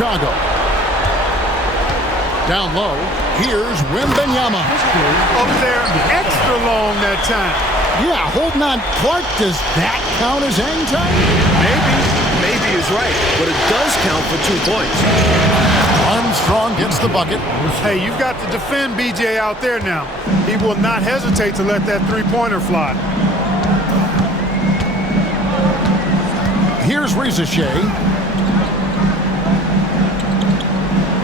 Chicago. Down low, here's Wembanyama. Up there, extra long that time. Yeah, holding on. Clark, does that count as hang time? Maybe he's right, but it does count for 2 points. Armstrong gets the bucket. Hey, you've got to defend BJ out there now. He will not hesitate to let that three-pointer fly. Here's Ricochet.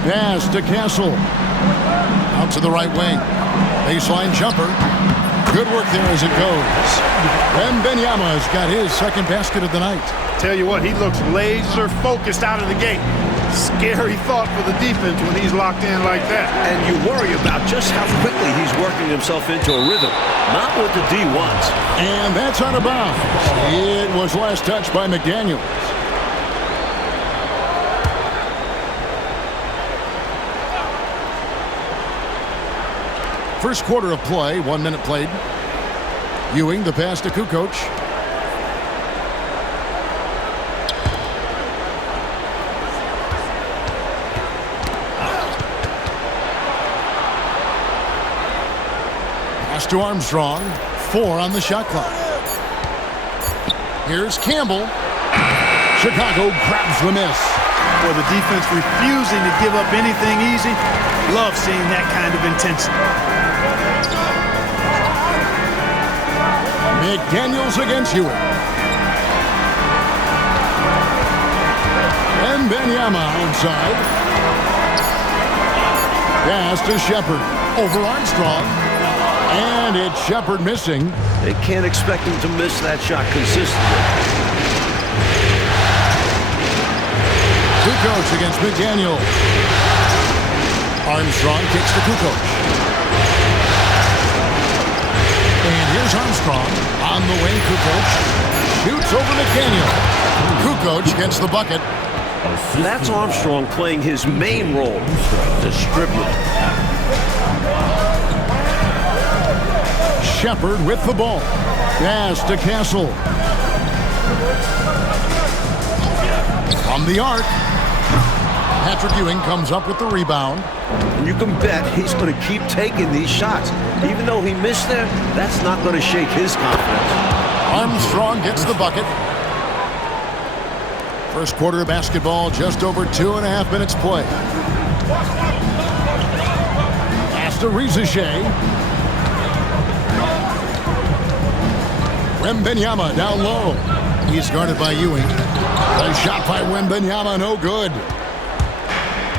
Pass to Castle. Out to the right wing. Baseline jumper. Good work there as it goes. Wembanyama's got his second basket of the night. Tell you what, he looks laser focused out of the gate. Scary thought for the defense when he's locked in like that. And you worry about just how quickly he's working himself into a rhythm. Not what the D wants. And that's out of bounds. It was last touched by McDaniels. First quarter of play, 1 minute played. Ewing, the pass to Kukoc. Pass to Armstrong. 4 on the shot clock. Here's Campbell. Chicago grabs the miss. For the defense refusing to give up anything easy. Love seeing that kind of intensity. McDaniels against Ewing. And Wembanyama outside. Pass to Shepard. Over Armstrong. And it's Shepard missing. They can't expect him to miss that shot consistently. Kukoc against McDaniel. Armstrong kicks to Kukoc. And here's Armstrong. On the wing, Kukoc shoots over McDaniel. Kukoc gets the bucket. That's Armstrong playing his main role, distributing. Shepard with the ball. Pass to Castle. From the arc. Patrick Ewing comes up with the rebound. You can bet he's going to keep taking these shots. Even though he missed there, that's not going to shake his confidence. Armstrong gets the bucket. First quarter of basketball, just over 2.5 minutes play. Pass to Ricochet. Wembanyama down low. He's guarded by Ewing. A shot by Wembanyama, no good.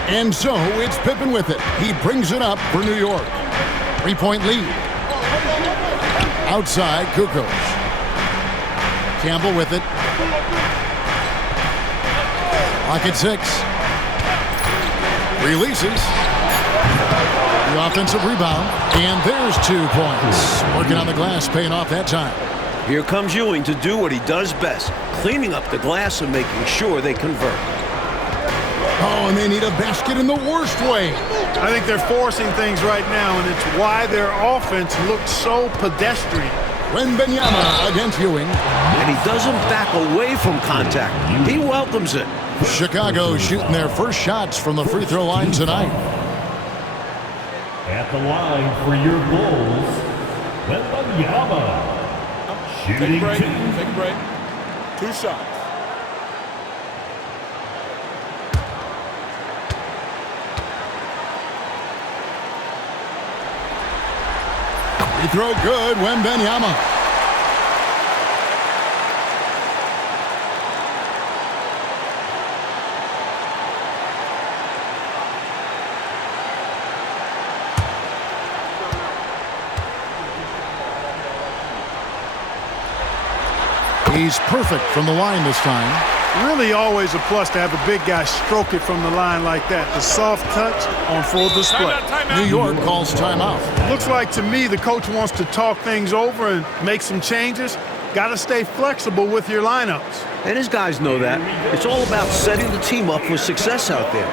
And so it's Pippen with it. He brings it up for New York. 3-point lead. Outside, Kukoc. Campbell with it. Pocket 6. Releases. The offensive rebound. And there's 2 points. Working on the glass, paying off that time. Here comes Ewing to do what he does best, cleaning up the glass and making sure they convert. Oh, and they need a basket in the worst way. I think they're forcing things right now, and it's why their offense looks so pedestrian. Wembanyama against Ewing. And he doesn't back away from contact. He welcomes it. Chicago shooting their first shots from the free throw line tonight. At the line for your Bulls, Wembanyama. Shooting Take a break. 2 shots. Free throw good, Wembanyama. He's perfect from the line this time. Really always a plus to have a big guy stroke it from the line like that. The soft touch on full display. New York calls timeout. Looks like to me the coach wants to talk things over and make some changes. Got to stay flexible with your lineups. And his guys know that. It's all about setting the team up for success out there.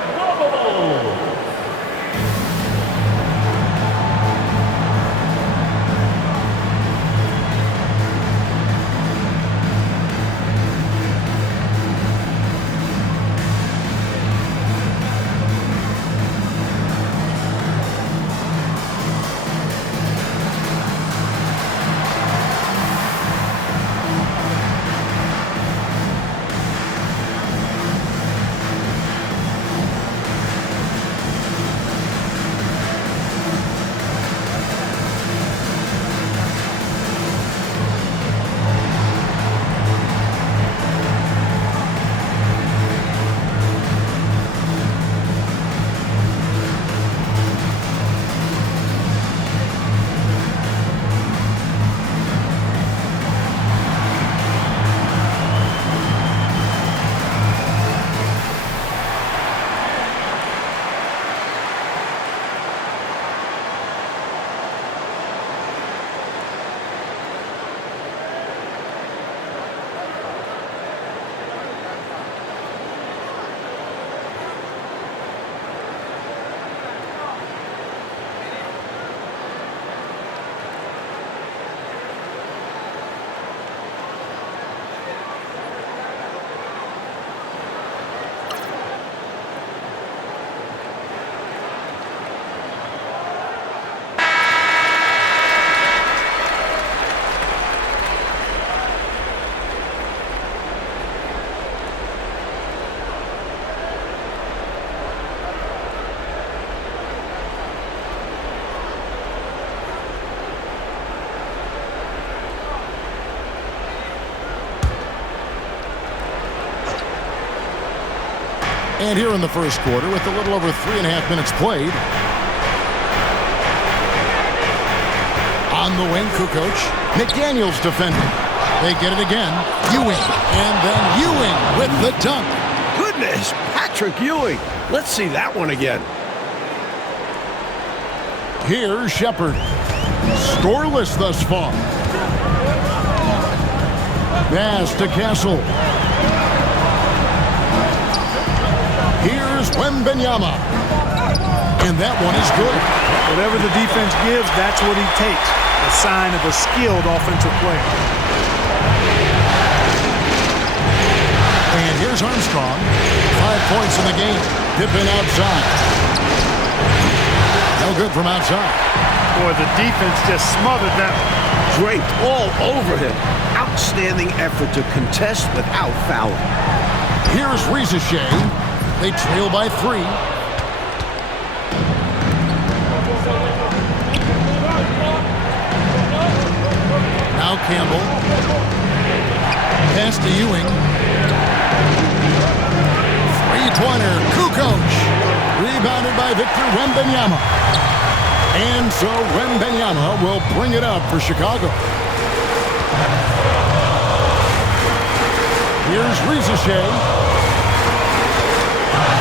And here in the first quarter, with a little over 3.5 minutes played, on the wing, Kukoc. McDaniels defending. They get it again. Ewing. And then Ewing with the dunk. Goodness, Patrick Ewing. Let's see that one again. Here's Shepard. Scoreless thus far. Pass to Castle. Here's Wembanyama. And that one is good. Whatever the defense gives, that's what he takes. A sign of a skilled offensive player. And here's Armstrong. 5 points in the game. Pippen outside. No good from outside. Boy, the defense just smothered that one. Draped all over him. Outstanding effort to contest without fouling. Here's Rizachet. They trail by 3. Now Campbell. Pass to Ewing. 3-pointer. Kukoc. Rebounded by Victor Wembanyama. And so Wembanyama will bring it up for Chicago. Here's Rizachet.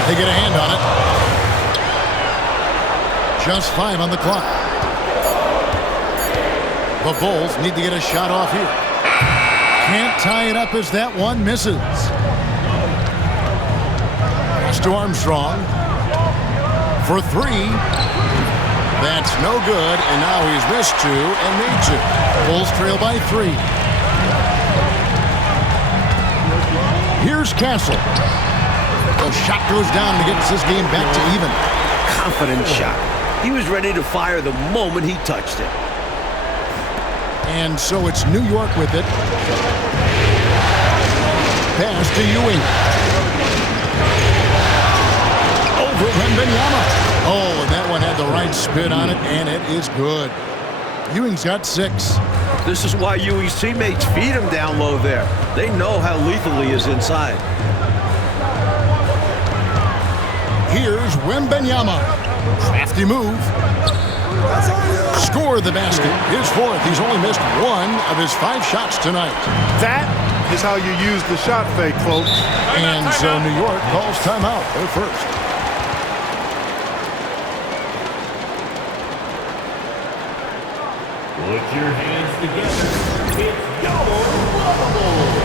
They get a hand on it. Just 5 on the clock. The Bulls need to get a shot off here. Can't tie it up as that one misses. Pass to Armstrong. For 3. That's no good, and now he's missed 2 and made 2. Bulls trail by 3. Here's Castle. The shot goes down and gets this game back to even. Confident shot. He was ready to fire the moment he touched it. And so it's New York with it. Pass to Ewing. Over Wembanyama. Oh, and that one had the right spin on it, and it is good. Ewing's got 6. This is why Ewing's teammates feed him down low there. They know how lethal he is inside. Here's Wembanyama. Crafty move. Score the basket. His 4th. He's only missed 1 of his 5 shots tonight. That is how you use the shot fake, folks. And so New York calls timeout. They're first. Put your hands together. It's your Bulls.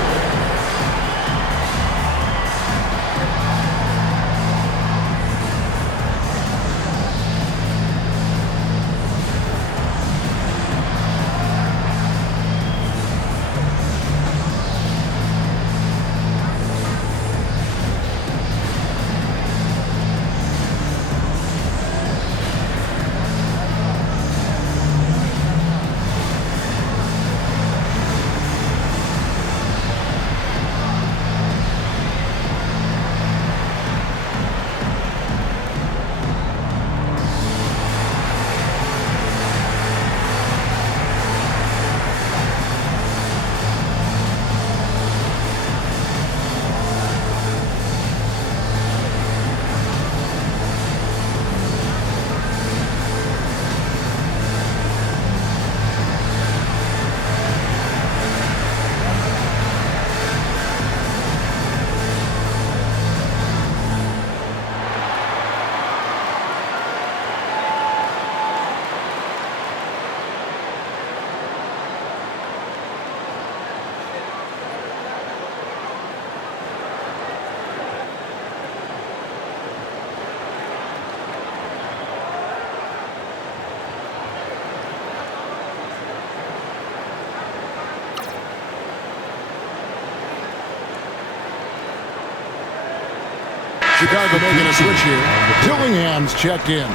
Chicago making a switch here. Dillingham's checked in.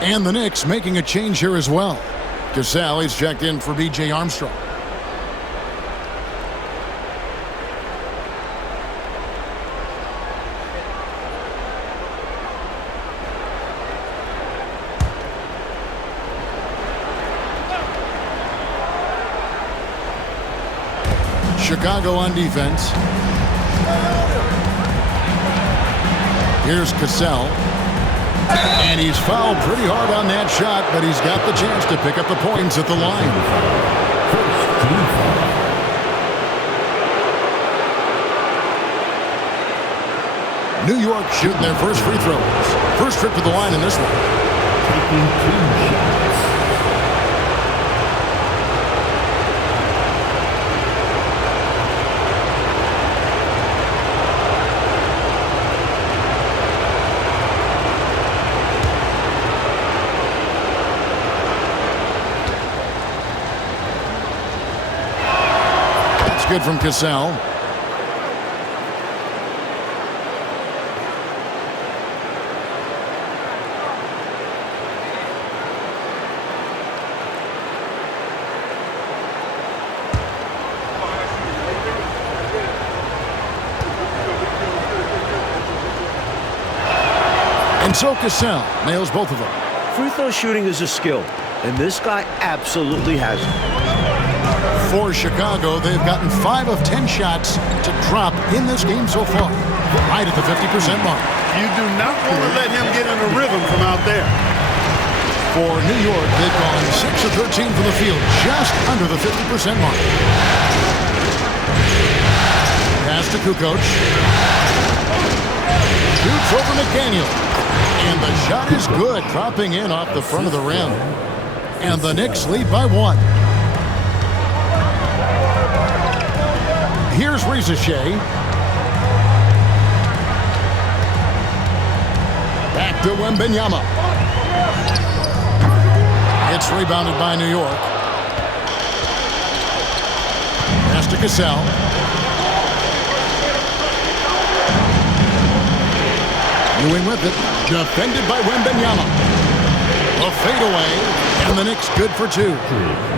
And the Knicks making a change here as well. Casale is checked in for B.J. Armstrong. Chicago on defense. Here's Cassell. And he's fouled pretty hard on that shot, but he's got the chance to pick up the points at the line. New York shooting their first free throws. First trip to the line in this one. Taking 2 shots. That's good from Cassell. And so Cassell nails both of them. Free throw shooting is a skill, and this guy absolutely has it. For Chicago, they've gotten 5 of 10 shots to drop in this game so far, right at the 50% mark. You do not want to let him get in a rhythm from out there. For New York, they've gone 6 of 13 from the field, just under the 50% mark. Pass to Kukoc. Shoots over McDaniel. And the shot is good, dropping in off the front of the rim. And the Knicks lead by 1. Here's Ricochet. Back to Wembanyama. It's rebounded by New York. Pass to Cassell. Ewing with it. Defended by Wembanyama. A fadeaway. And the Knicks good for 2.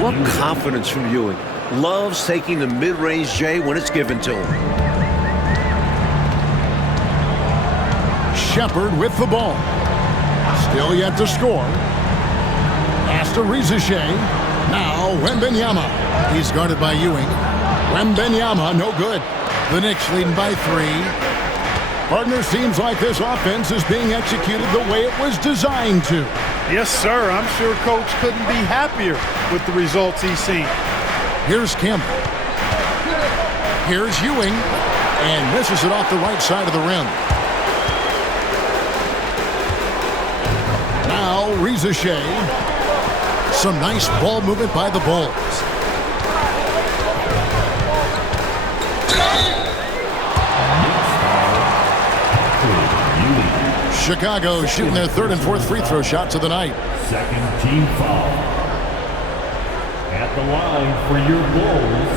What confidence from Ewing. Loves taking the mid-range J when it's given to him. Shepard with the ball. Still yet to score. Pass to Ricochet. Now Wembanyama. He's guarded by Ewing. Wembanyama, no good. The Knicks leading by 3. Partner, seems like this offense is being executed the way it was designed to. Yes, sir. I'm sure Coach couldn't be happier with the results he's seen. Here's Campbell. Here's Ewing. And misses it off the right side of the rim. Now Ricochet. Some nice ball movement by the Bulls. Chicago shooting their 3rd and 4th free throw shots of the night. Second team foul. At the line for your Bulls,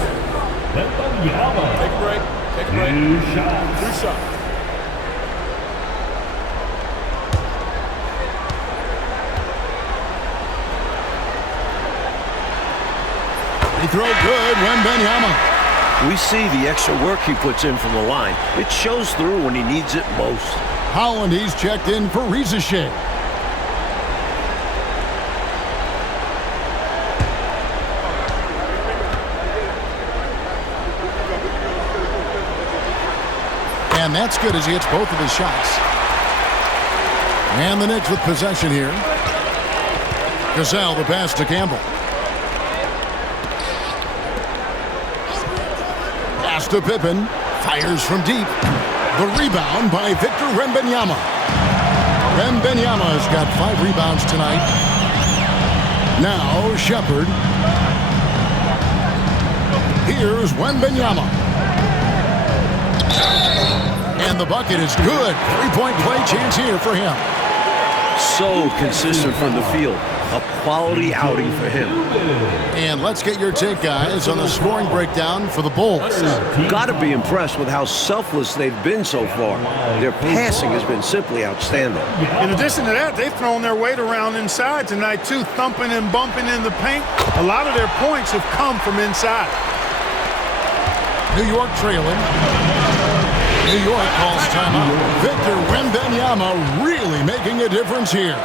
Wembanyama. Take a break. Take a break. 2 shots. 2 shots. They throw good, Wembanyama. We see the extra work he puts in from the line. It shows through when he needs it most. Holland, he's checked in for Ricochet. And that's good as he hits both of his shots. And the Knicks with possession here. Cassell, the pass to Campbell. Pass to Pippen. Fires from deep. The rebound by Victor Wembanyama. Wembanyama has got 5 rebounds tonight. Now Shepard. Here's Wembanyama. And the bucket is good. 3-point play chance here for him. So consistent from the field. A quality outing for him. And let's get your take, guys, on the scoring breakdown for the Bulls. Got to be impressed with how selfless they've been so far. Their passing has been simply outstanding. In addition to that, they've thrown their weight around inside tonight, too, thumping and bumping in the paint. A lot of their points have come from inside. New York trailing. New York calls timeout. Victor Wembanyama really making a difference here.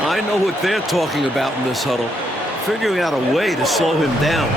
I know what they're talking about in this huddle. Figuring out a way to slow him down.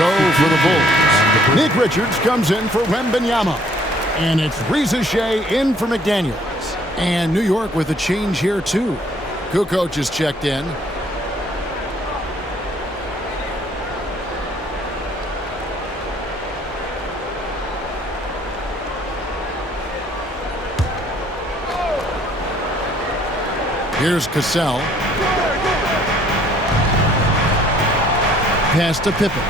So for the Bulls, Nick Richards comes in for Wembanyama. And it's Reza Shea in for McDaniels. And New York with a change here, too. Kukoc is checked in. Here's Cassell. Pass to Pippen.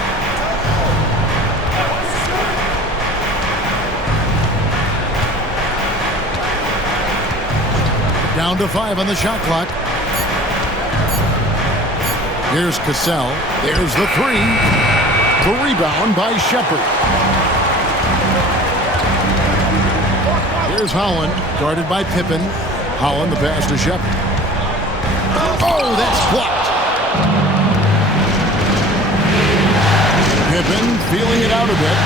Down to 5 on the shot clock. Here's Cassell. There's the 3. The rebound by Shepard. Here's Holland, guarded by Pippen. Holland, the pass to Shepard. Oh, that's blocked. Pippen feeling it out a bit.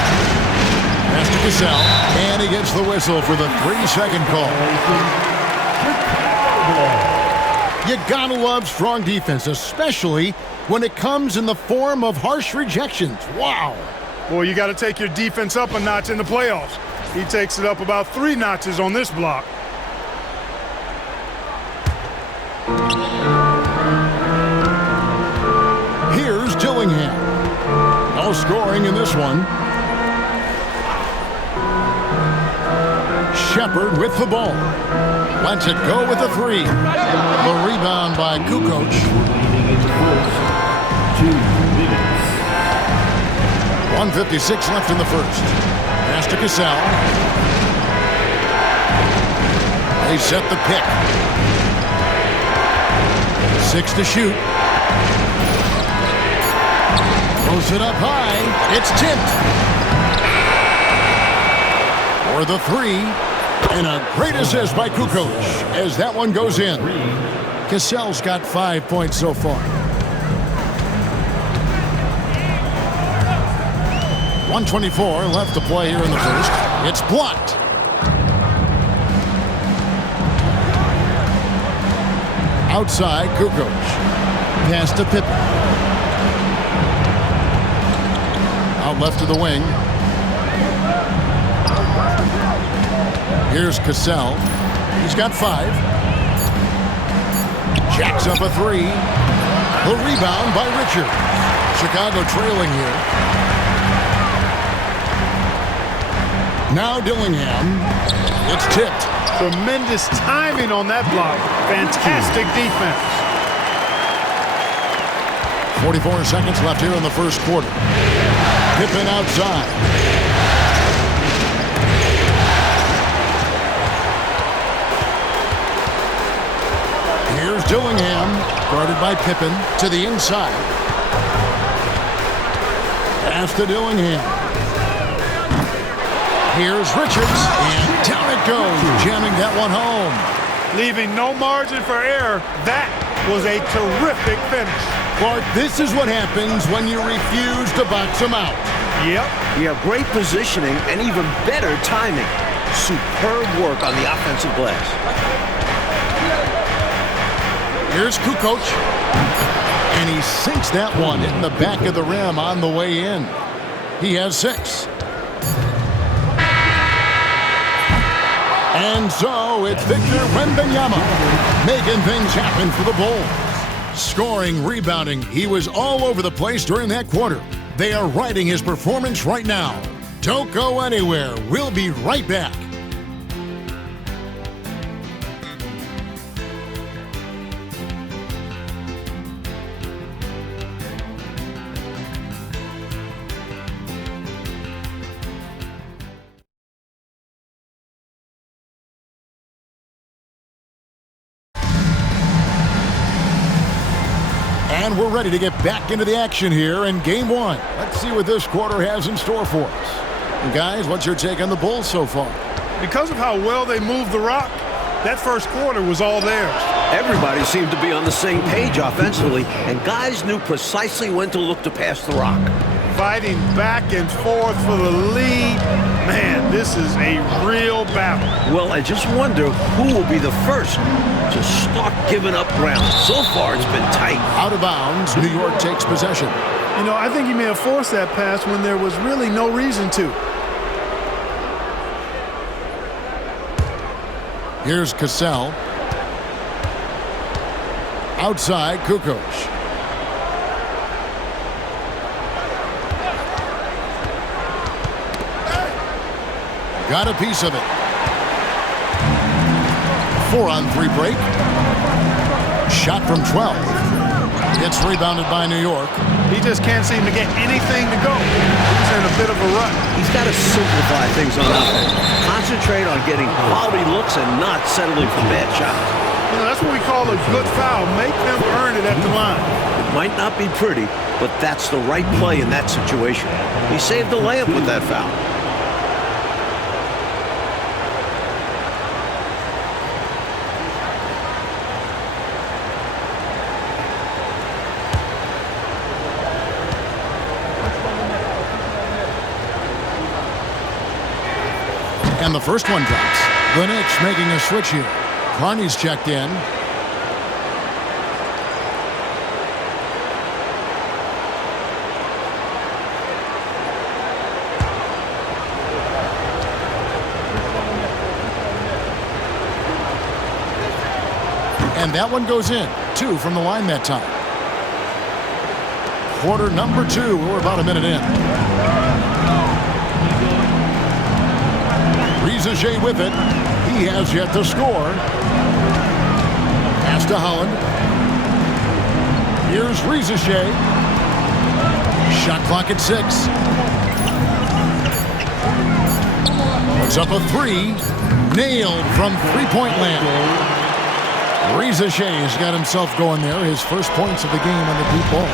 Pass to Cassell. And he gets the whistle for the 3-second call. You gotta love strong defense, especially when it comes in the form of harsh rejections. Wow. Boy, you got to take your defense up a notch in the playoffs. He takes it up about 3 notches on this block. Here's Dillingham. No scoring in this one. Shepard with the ball. Lets it go with a 3. The rebound by Kukoc. 1:56 left in the first. Pass to Cassell. They set the pick. 6 to shoot. Throws it up high. It's tipped. For the 3. And a great assist by Kukoc as that one goes in. Cassell's got 5 points so far. 1:24 left to play here in the first. It's blocked. Outside, Kukoc. Pass to Pippen. Out left to the wing. Here's Cassell. He's got 5. Jacks up a 3. The rebound by Richards. Chicago trailing here. Now Dillingham. It's tipped. Tremendous timing on that block. Fantastic defense. 44 seconds left here in the first quarter. Pippen outside. Here's Dillingham, guarded by Pippen, to the inside. Pass to Dillingham. Here's Richards, and down it goes, jamming that one home. Leaving no margin for error. That was a terrific finish. Clark, this is what happens when you refuse to box them out. Yep. You have great positioning and even better timing. Superb work on the offensive glass. Here's Kukoc. And he sinks that one in the back of the rim on the way in. He has 6. And so it's Victor Wembanyama making things happen for the Bulls. Scoring, rebounding, he was all over the place during that quarter. They are riding his performance right now. Don't go anywhere. We'll be right back. And we're ready to get back into the action here in Game 1. Let's see what this quarter has in store for us. And guys, what's your take on the Bulls so far? Because of how well they moved the rock, that first quarter was all theirs. Everybody seemed to be on the same page offensively, and guys knew precisely when to look to pass the rock. Fighting back and forth for the lead. Man, this is a real battle. Well, I just wonder who will be the first to start giving up ground. So far, it's been tight. Out of bounds, New York takes possession. You know, I think he may have forced that pass when there was really no reason to. Here's Cassell. Outside, Kukoc. Got a piece of it. 4-on-3 break. Shot from 12. Gets rebounded by New York. He just can't seem to get anything to go. He's in a bit of a rut. He's got to simplify things on offense. Concentrate on getting quality looks and not settling for bad shots. You know, that's what we call a good foul. Make them earn it at the line. It might not be pretty, but that's the right play in that situation. He saved the layup with that foul. And the first one drops. The Knicks making a switch here. Carney's checked in. And that one goes in. 2 from the line that time. Quarter number 2. We're about a minute in. Rizachet with it. He has yet to score. Pass to Holland. Here's Rizachet. Shot clock at 6. Puts up a 3. Nailed from three-point land. Rizachet has got himself going there. His first points of the game on the deep ball.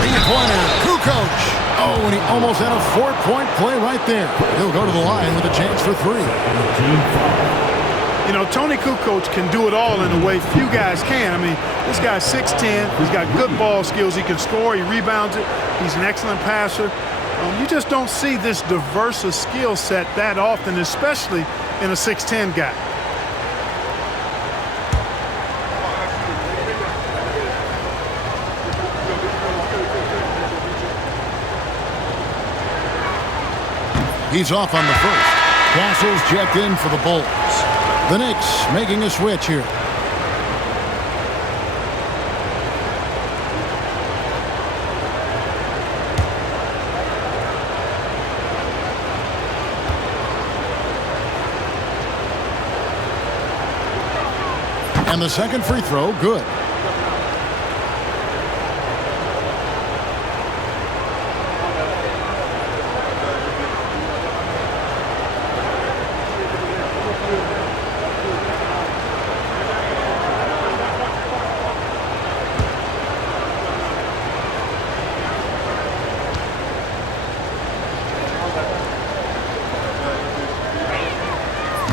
Three-pointer. Kukoc. Oh, and he almost had a 4-point play right there. He'll go to the line with a chance for 3. You know, Tony Kukoc can do it all in a way few guys can. I mean, this guy's 6'10". He's got good ball skills. He can score. He rebounds it. He's an excellent passer. You just don't see this diverse a skill set that often, especially in a 6'10" guy. He's off on the first. Castle's checked in for the Bulls. The Knicks making a switch here. And the second free throw, good.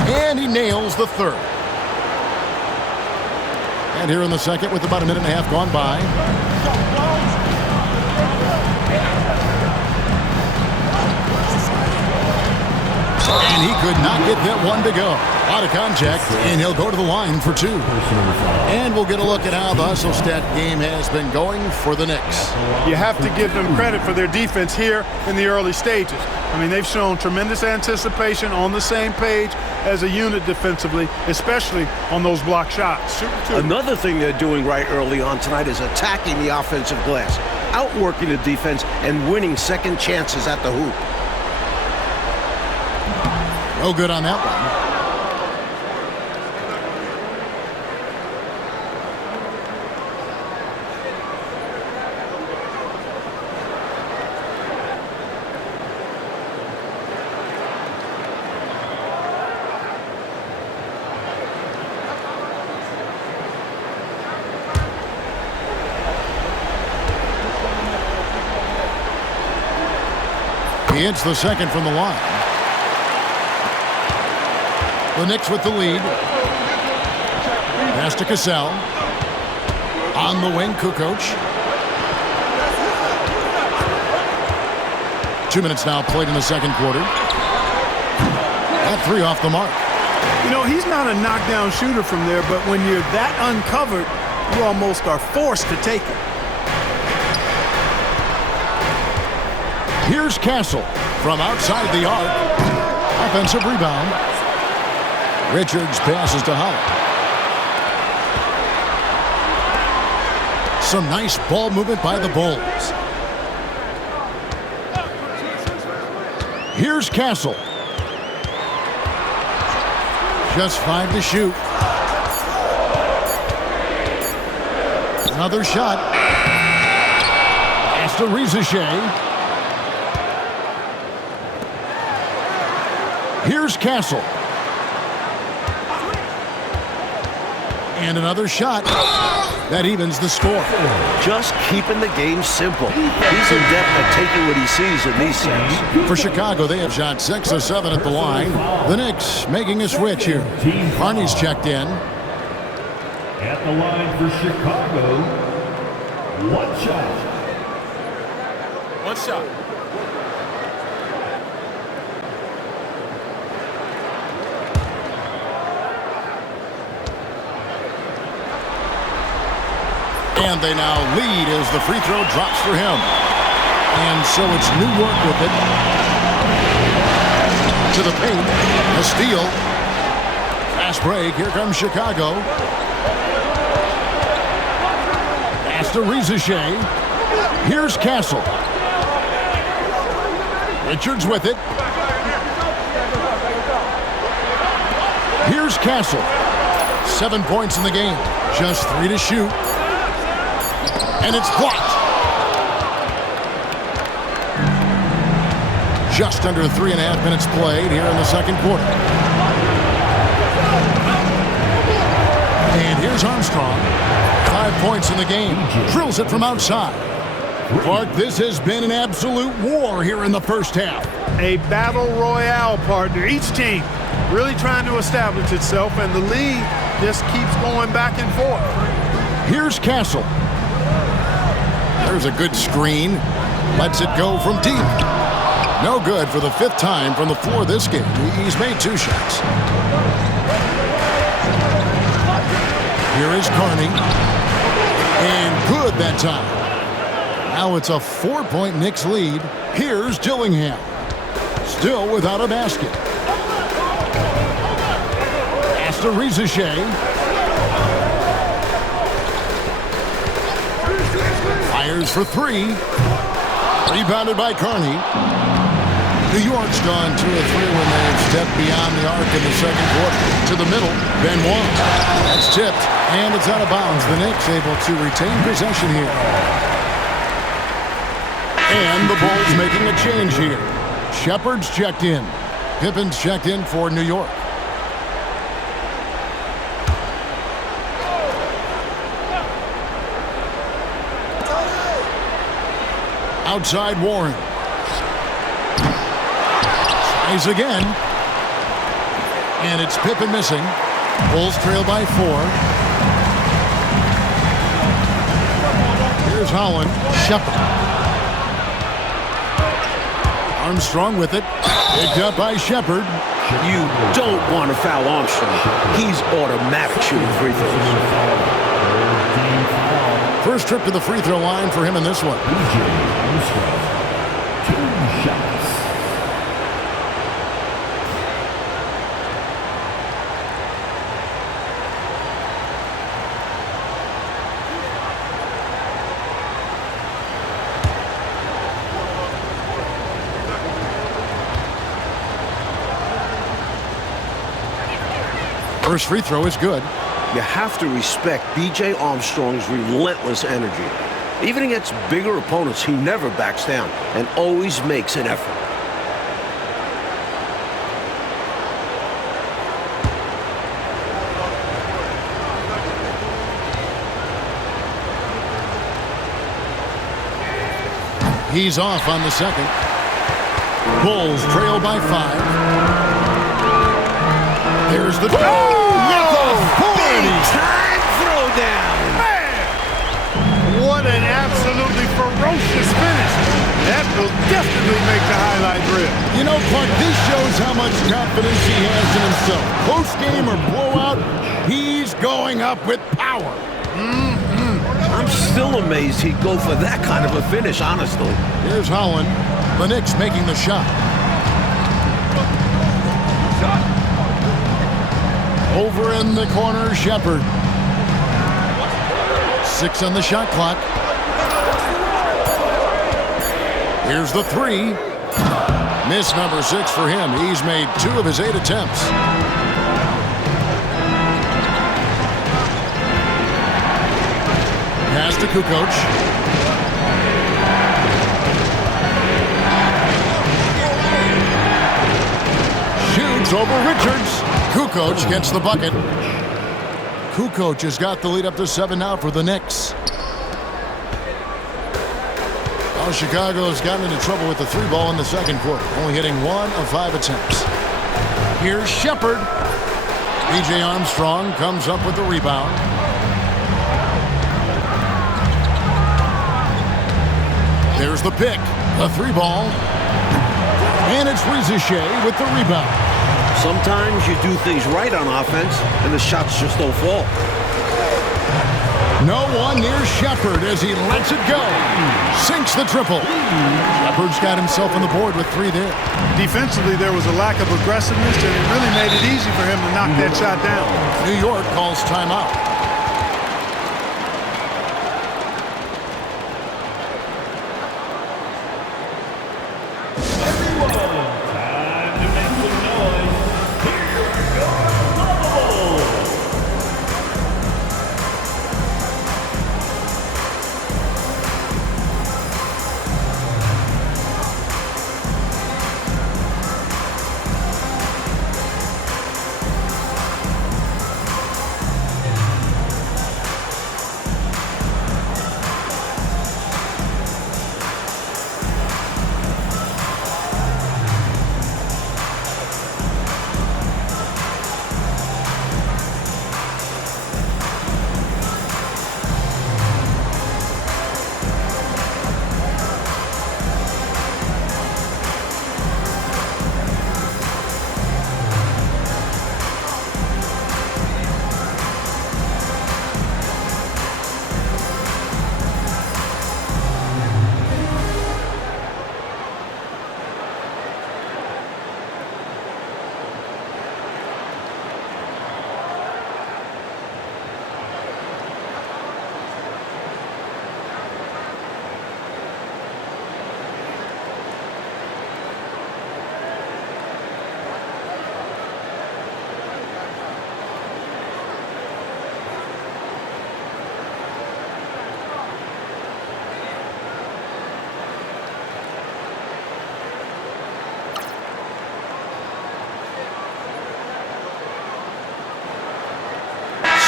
And he nails the third. And here in the second with about a minute and a half gone by. And he could not get that one to go. Out of contact, and he'll go to the line for 2. And we'll get a look at how the hustle stat game has been going for the Knicks. You have to give them credit for their defense here in the early stages. I mean, they've shown tremendous anticipation, on the same page as a unit defensively, especially on those block shots. Another thing they're doing right early on tonight is attacking the offensive glass, outworking the defense, and winning second chances at the hoop. No good on that one. He hits the second from the line. The Knicks with the lead. Pass to Cassell. On the wing, Kukoc. 2 minutes now played in the second quarter. That 3 off the mark. You know, he's not a knockdown shooter from there, but when you're that uncovered, you almost are forced to take it. Here's Castle from outside the arc. Offensive rebound. Richards passes to Holland. Some nice ball movement by the Bulls. Here's Castle. Just 5 to shoot. Another shot. Pass to Shea. Here's Castle. And another shot. That evens the score. Just keeping the game simple. He's adept at taking what he sees in these sets. For Chicago, they have shot 6 of 7 at the line. The Knicks making a switch here. Carney's checked in. At the line for Chicago, one shot. One shot. And they now lead as the free throw drops for him. And so it's New York with it. To the paint. A steal. Fast break. Here comes Chicago. Pass to Shea. Here's Castle. Richards with it. Here's Castle. 7 points in the game. Just 3 to shoot. And it's blocked. Just under 3.5 minutes played here in the second quarter. And here's Armstrong. 5 points in the game. Drills it from outside. Clark, this has been an absolute war here in the first half. A battle royale, partner. Each team really trying to establish itself, and the lead just keeps going back and forth. Here's Castle. There's a good screen. Lets it go from deep. No good for the 5th time from the floor this game. He's made 2 shots. Here is Carney. And good that time. Now it's a 4-point Knicks lead. Here's Dillingham. Still without a basket. Pass to Shea. Fires for 3. Rebounded by Carney. New York's gone 2 of 3 when they've stepped beyond the arc in the second quarter. To the middle, Benoit. That's tipped, and it's out of bounds. The Knicks able to retain possession here. And the Bulls making a change here. Shepard's checked in. Pippen's checked in for New York. Outside Warren. Tries again. And it's Pippen missing. Bulls trail by 4. Here's Holland. Shepard. Armstrong with it. Picked up by Shepard. You don't want to foul Armstrong. He's automatic shooting free throws. First trip to the free throw line for him in this one. 2 shots. First free throw is good. You have to respect B.J. Armstrong's relentless energy. Even against bigger opponents, he never backs down and always makes an effort. He's off on the second. Bulls trail by 5. There's the... Time throwdown. Man! What an absolutely ferocious finish. That will definitely make the highlight reel. You know, Clark, this shows how much confidence he has in himself. Close game or blowout, he's going up with power. I'm Still amazed he'd go for that kind of a finish, honestly. Here's Holland. The Knicks making the shot. Over in the corner, Shepard. 6 on the shot clock. Here's the 3. Miss number 6 for him. He's made 2 of his 8 attempts. Pass to Kukoc. Shoots over Richards. Kukoc gets the bucket. Kukoc has got the lead up to 7 now for the Knicks. Well, Chicago's gotten into trouble with the 3 ball in the second quarter, only hitting 1 of 5 attempts. Here's Shepard. B.J. Armstrong comes up with the rebound. There's the pick, the 3 ball. And it's Rizichet with the rebound. Sometimes you do things right on offense, and the shots just don't fall. No one near Shepard as he lets it go. Sinks the triple. Shepard's got himself on the board with 3 there. Defensively, there was a lack of aggressiveness, and it really made it easy for him to knock that shot down. New York calls timeout.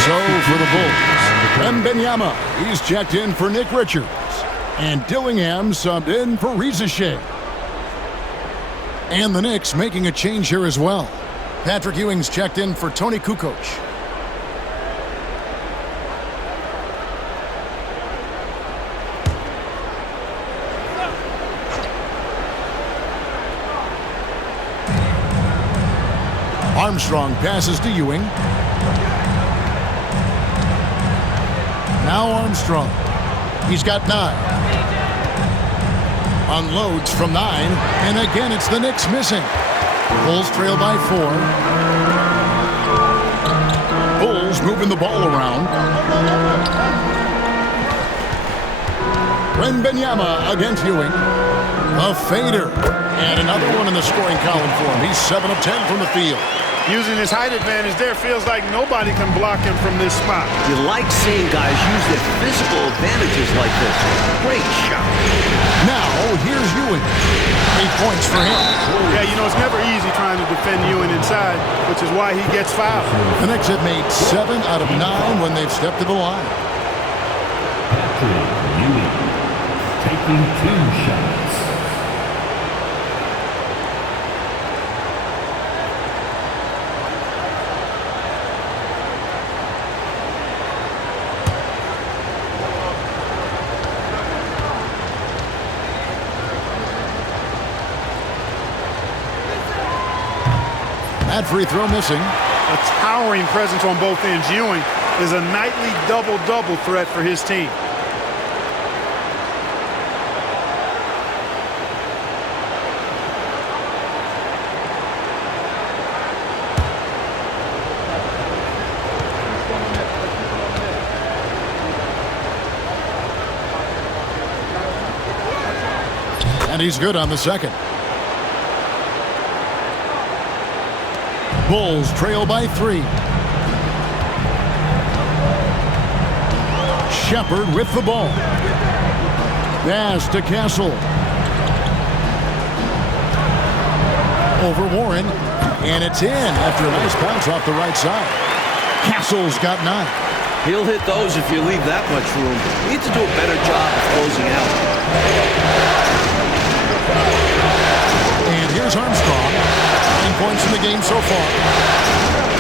So for the Bulls, Wembanyama, he's checked in for Nick Richards. And Dillingham subbed in for Rizichet. And the Knicks making a change here as well. Patrick Ewing's checked in for Tony Kukoc. Armstrong passes to Ewing. Now Armstrong. He's got 9. Unloads from 9. And again, it's the Knicks missing. Bulls trail by 4. Bulls moving the ball around. Wembanyama against Ewing. A fader. And another one in the scoring column for him. He's 7 of 10 from the field. Using his height advantage there, feels like nobody can block him from this spot. You like seeing guys use their physical advantages like this. Great shot. Now, here's Ewing. 8 points for him. Yeah, you know, it's never easy trying to defend Ewing inside, which is why he gets fouled. The Knicks have made 7 out of 9 when they've stepped to the line. Patrick Ewing taking 2 shots. That free throw missing. A towering presence on both ends. Ewing is a nightly double-double threat for his team. And he's good on the second. Bulls trail by 3. Shepard with the ball. Pass to Castle. Over Warren. And it's in after a nice bounce off the right side. Castle's got 9. He'll hit those if you leave that much room. You need to do a better job of closing out. And here's Armstrong. 9 points in the game so far.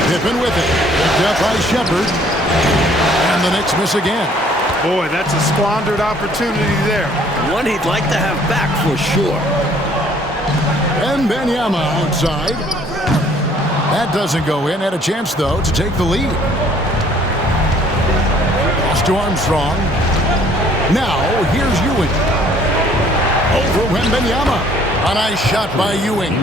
Pippen with it. Picked up by Shepard. And the Knicks miss again. Boy, that's a squandered opportunity there. One he'd like to have back for sure. And Wembanyama outside. That doesn't go in. Had a chance, though, to take the lead. Pass to Armstrong. Now, here's Ewing. Over Wembanyama. A nice shot by Ewing.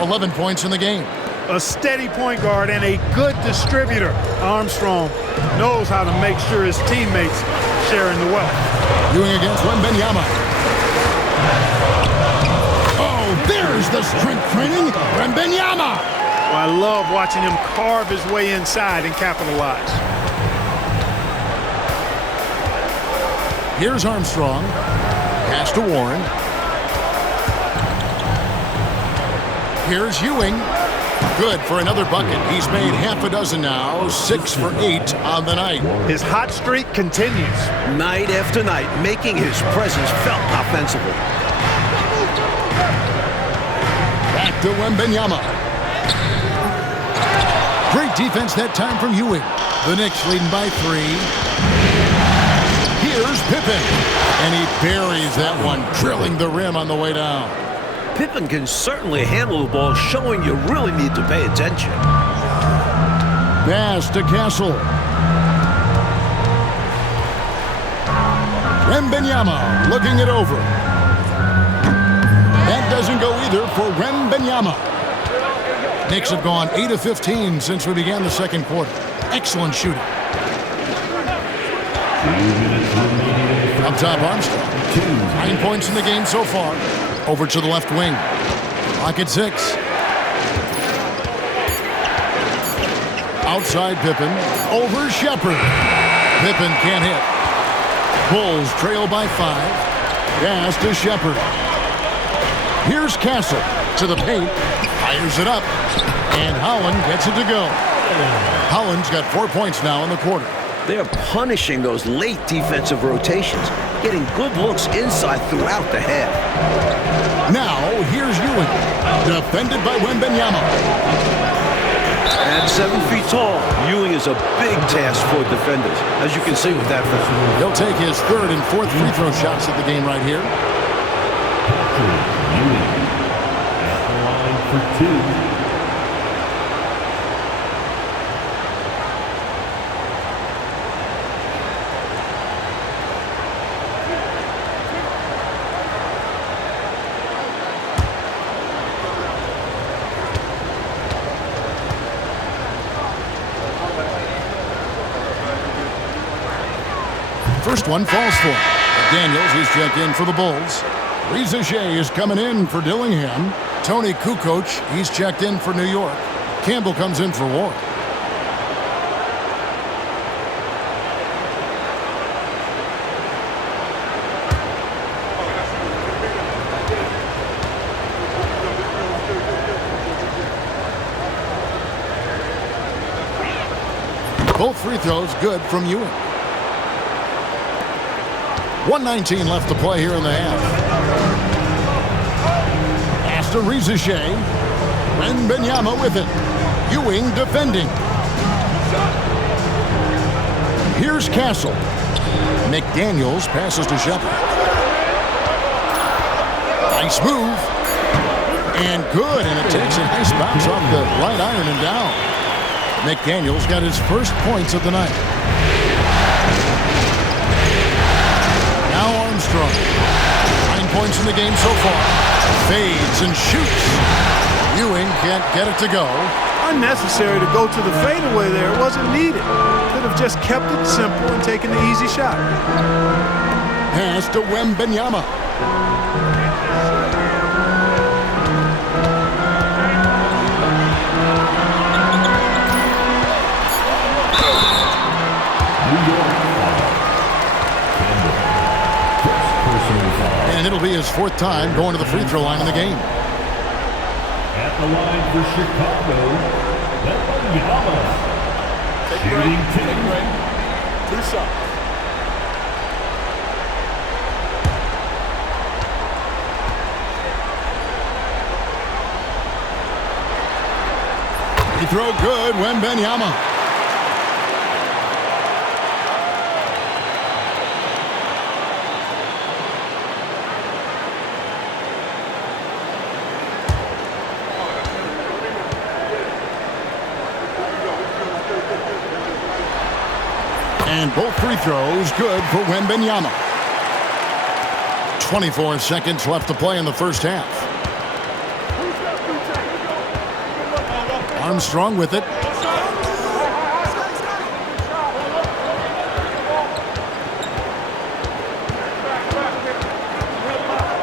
11 points in the game. A steady point guard and a good distributor. Armstrong knows how to make sure his teammates share in the wealth. Ewing against Wembanyama. Oh, there's the strength training. Wembanyama. Well, I love watching him carve his way inside and capitalize. Here's Armstrong. Pass to Warren. Here's Ewing. Good for another bucket. He's made half a dozen now. 6 for 8 on the night. His hot streak continues. Night after night, making his presence felt offensively. Back to Wembanyama. Great defense that time from Ewing. The Knicks leading by 3. Here's Pippen. And he buries that one, drilling the rim on the way down. Pippen can certainly handle the ball, showing you really need to pay attention. Pass to Castle. Wembanyama looking it over. That doesn't go either for Wembanyama. Knicks have gone 8 of 15 since we began the second quarter. Excellent shooting. Up top, Armstrong. 9 points in the game so far. Over to the left wing. Clock at 6. Outside Pippen. Over Shepard. Pippen can't hit. Bulls trail by 5. Pass to Shepard. Here's Castle to the paint. Fires it up. And Holland gets it to go. Holland's got 4 points now in the quarter. They're punishing those late defensive rotations, getting good looks inside throughout the half. Now, here's Ewing. Defended by Wembanyama. At 7 feet tall, Ewing is a big task for defenders, as you can see with that foul. He'll take his 3rd and 4th free throw shots of the game right here. Ewing at the line for 2. First one falls for him. Daniels is checked in for the Bulls. Reza Shea is coming in for Dillingham. Tony Kukoc, he's checked in for New York. Campbell comes in for Warren. Both free throws good from Ewing. 1:19 left to play here in the half. Pass to Reza Shea. Wembanyama with it. Ewing defending. Here's Castle. McDaniels passes to Shepard. Nice move. And good, and it takes a nice bounce off the right iron and down. McDaniels got his first points of the night. Now Armstrong. 9 points in the game so far. Fades and shoots. Ewing can't get it to go. Unnecessary to go to the fadeaway there. It wasn't needed. Could have just kept it simple and taken the easy shot. Pass to Wembanyama. fourth time going to the free throw line in the game. At the line for Chicago, Wembanyama. Shooting two. 2 shots. Free throw good, Wembanyama. And both free throws good for Wembanyama. 24 seconds left to play in the first half. Armstrong with it.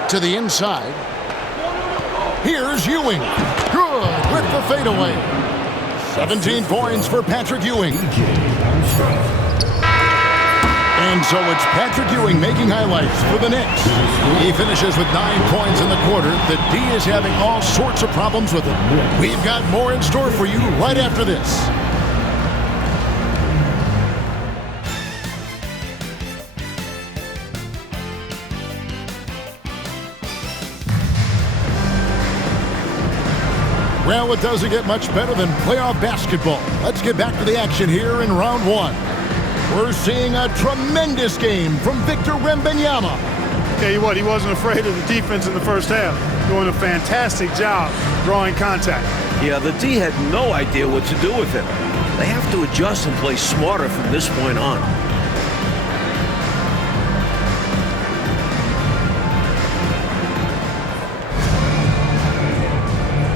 To the inside. Here's Ewing. Good with the fadeaway. 17 points for Patrick Ewing. And so it's Patrick Ewing making highlights for the Knicks. He finishes with 9 points in the quarter. The D is having all sorts of problems with it. We've got more in store for you right after this. Well, it doesn't get much better than playoff basketball. Let's get back to the action here in round one. We're seeing a tremendous game from Victor Wembanyama. Tell you what, he wasn't afraid of the defense in the first half. Doing a fantastic job drawing contact. Yeah, the D had no idea what to do with him. They have to adjust and play smarter from this point on.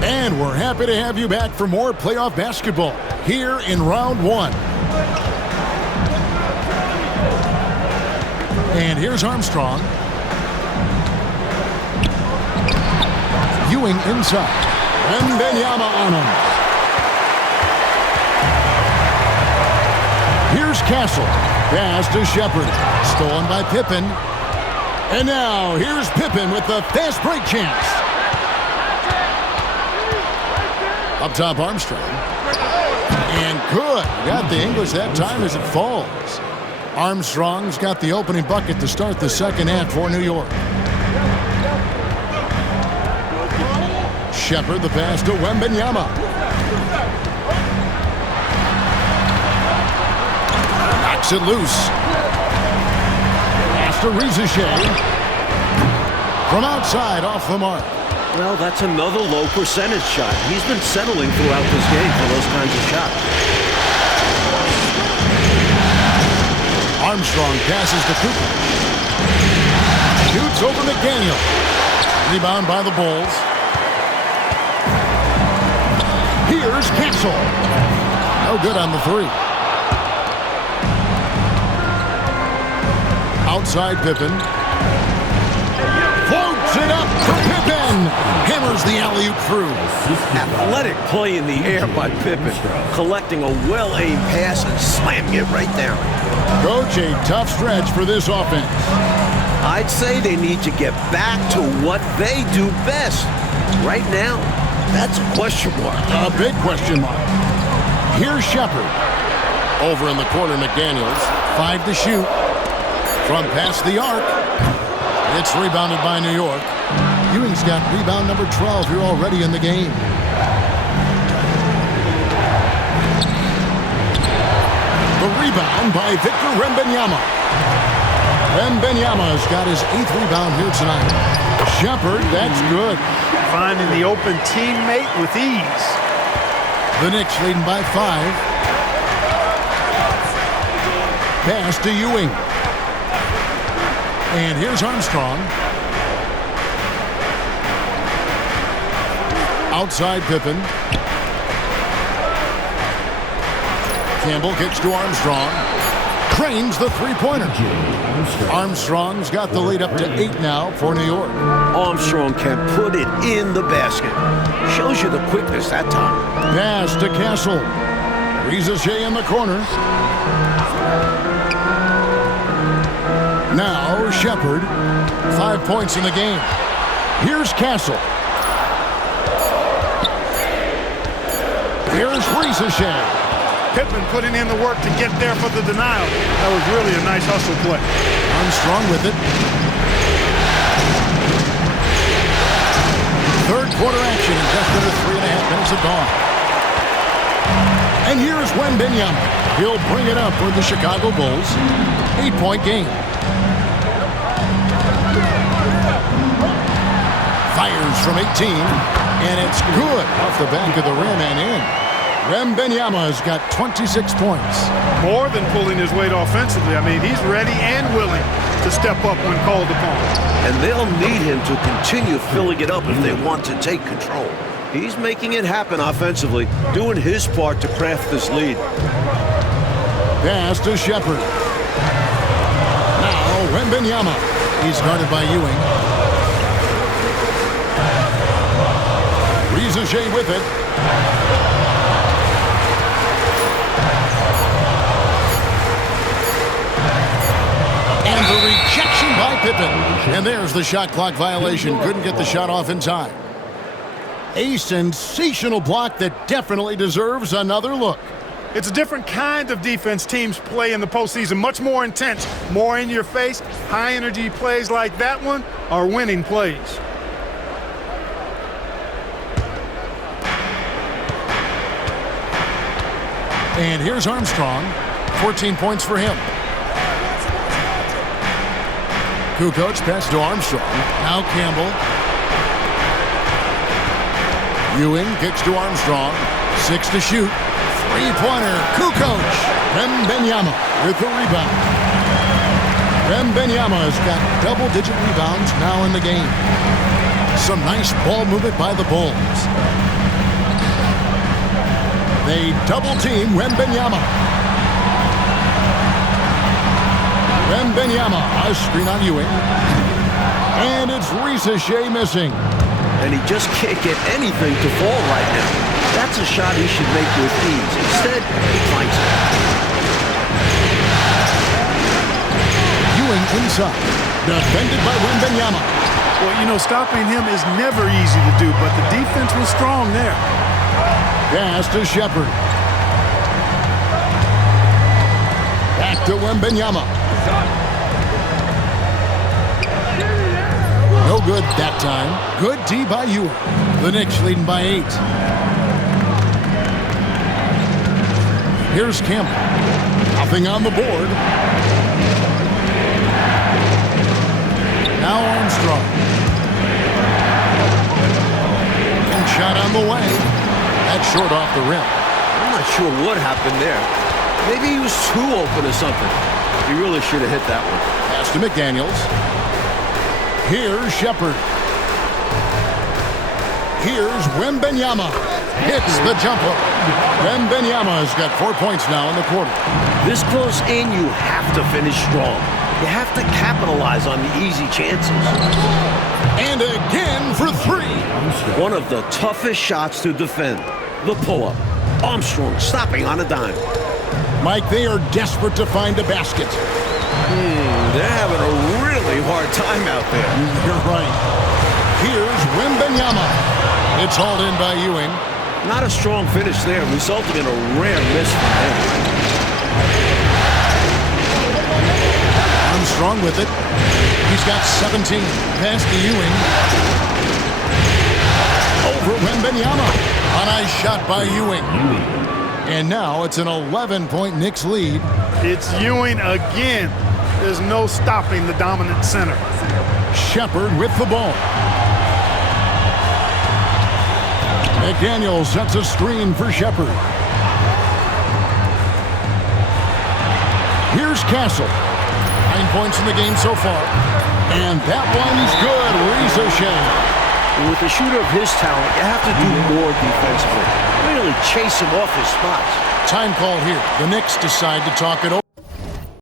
And we're happy to have you back for more playoff basketball here in round one. And here's Armstrong. Ewing inside. Wembanyama on him. Here's Castle. Pass to Shepard. Stolen by Pippen. And now here's Pippen with the fast break chance. Up top, Armstrong. And good. Got the English that time as it falls. Armstrong's got the opening bucket to start the second half for New York. Shepard, the pass to Wembanyama. Knocks it loose. Pass to Rizichet. From outside, off the mark. Well, that's another low percentage shot. He's been settling throughout this game for those kinds of shots. Armstrong passes to Cooper. Shoots over McDaniel. Rebound by the Bulls. Here's Castle. No good on the three. Outside Pippen. Floats it up to Pippen. Hammers the alley-oop through. Athletic play in the air by Pippen. Collecting a well-aimed pass and slamming it right down. Coach, a tough stretch for this offense. I'd say they need to get back to what they do best. Right now, that's a question mark. A big question mark. Here's Shepard. Over in the corner, McDaniels. 5 to shoot. From past the arc. It's rebounded by New York. Ewing's got rebound number 12 here already in the game. The rebound by Victor Wembanyama. Wembanyama's got his 8th rebound here tonight. Shepard, that's good. Finding the open teammate with ease. The Knicks leading by 5. Pass to Ewing. And here's Armstrong. Outside Pippen. Campbell kicks to Armstrong. Cranes the three-pointer. Armstrong's got the lead up to 8 now for New York. Armstrong can put it in the basket. Shows you the quickness that time. Pass to Castle. Rizichet in the corner. Now Shepard. 5 points in the game. Here's Castle. Here's Ricochet. Pippen putting in the work to get there for the denial. That was really a nice hustle play. Armstrong with it. Third quarter action in just under 3.5 minutes of gone. And here's Wembanyama. He'll bring it up for the Chicago Bulls. 8-point game. Fires from 18, and it's good off the back of the rim and in. Wembanyama's got 26 points. More than pulling his weight offensively. I mean, he's ready and willing to step up when called upon. And they'll need him to continue filling it up if they want to take control. He's making it happen offensively, doing his part to craft this lead. Pass to Shepard. Now Wembanyama. He's guarded by Ewing. Ricochet with it. And the rejection by Pippen. And there's the shot clock violation. Couldn't get the shot off in time. A sensational block that definitely deserves another look. It's a different kind of defense teams play in the postseason. Much more intense, more in your face. High energy plays like that one are winning plays. And here's Armstrong. 14 points for him. Kukoc pass to Armstrong. Now Campbell. Ewing kicks to Armstrong. 6 to shoot. Three-pointer. Kukoc. Wembanyama with the rebound. Wembanyama's got double-digit rebounds now in the game. Some nice ball movement by the Bulls. They double-team Wembanyama. Wembanyama, a screen on Ewing. And it's Ricochet missing. And he just can't get anything to fall right now. That's a shot he should make with ease. Instead, he finds it. Ewing inside. Defended by Wembanyama. Well, you know, stopping him is never easy to do, but the defense was strong there. Pass to Shepard. Back to Wembanyama. No good that time. Good D by Ewing. The Knicks leading by 8. Here's Campbell. Nothing on the board. Now Armstrong. And shot on the way. That's short off the rim. I'm not sure what happened there. Maybe he was too open or something. He really should have hit that one. Pass to McDaniels. Here's Shepard. Here's Wembanyama. Hits the jumper. Wembanyama's got 4 points now in the quarter. This close in, you have to finish strong. You have to capitalize on the easy chances. And again for 3. One of the toughest shots to defend. The pull-up. Armstrong stopping on a dime. Mike, they are desperate to find a basket. They're having a really hard time out there. You're right. Here's Wembanyama. It's hauled in by Ewing. Not a strong finish there, resulting in a rare miss from him. Armstrong with it. He's got 17. Pass to Ewing. Over Wembanyama. A nice shot by Ewing. And now it's an 11-point Knicks lead. It's Ewing again. There's no stopping the dominant center. Shepard with the ball. McDaniel sets a screen for Shepard. Here's Castle. 9 points in the game so far. And that one's good. Ricochet. With a shooter of his talent, you have to do more defensively. Really chase him off his spots. Time call here. The Knicks decide to talk it over.